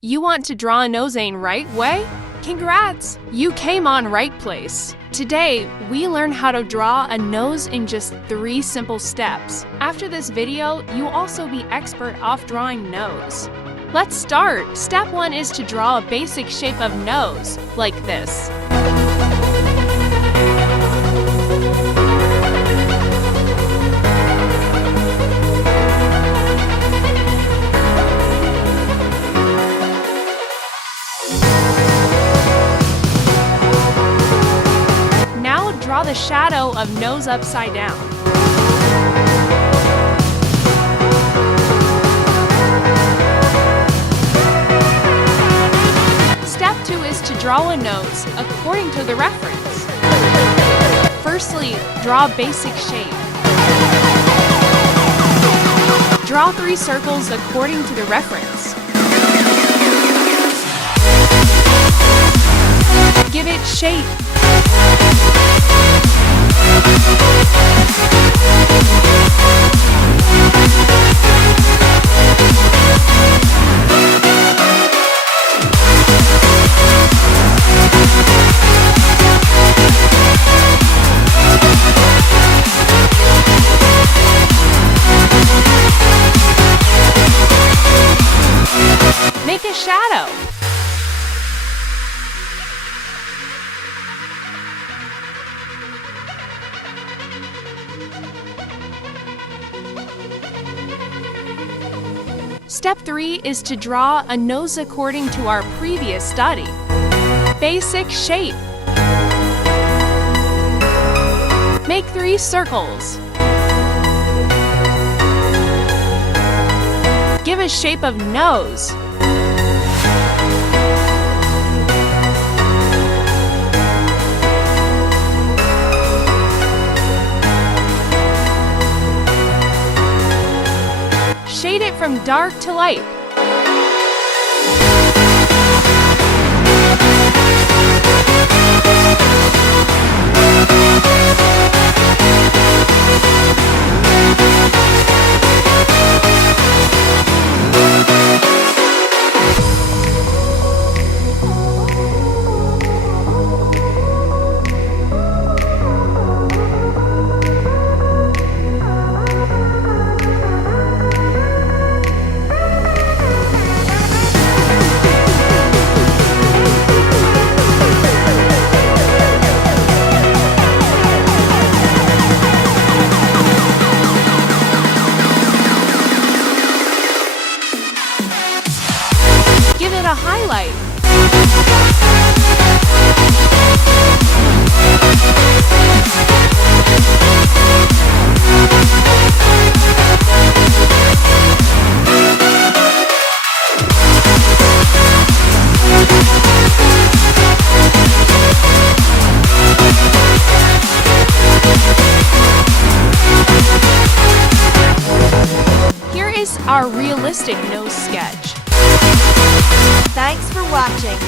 You want to draw a nose in right way? Congrats! You came on right place. Today, we learn how to draw a nose in just 3 simple steps. After this video, you'll also be expert off drawing nose. Let's start! Step 1 is to draw a basic shape of nose, like this. Draw the shadow of nose upside down. Step 2 is to draw a nose according to the reference. Firstly, draw a basic shape. Draw 3 circles according to the reference. Give it shape. Make a shadow. Step 3 is to draw a nose according to our previous study. Basic shape. Make 3 circles. Give a shape of nose. Shade it from dark to light. Give it a highlight. Here is our realistic nose sketch. Thanks for watching.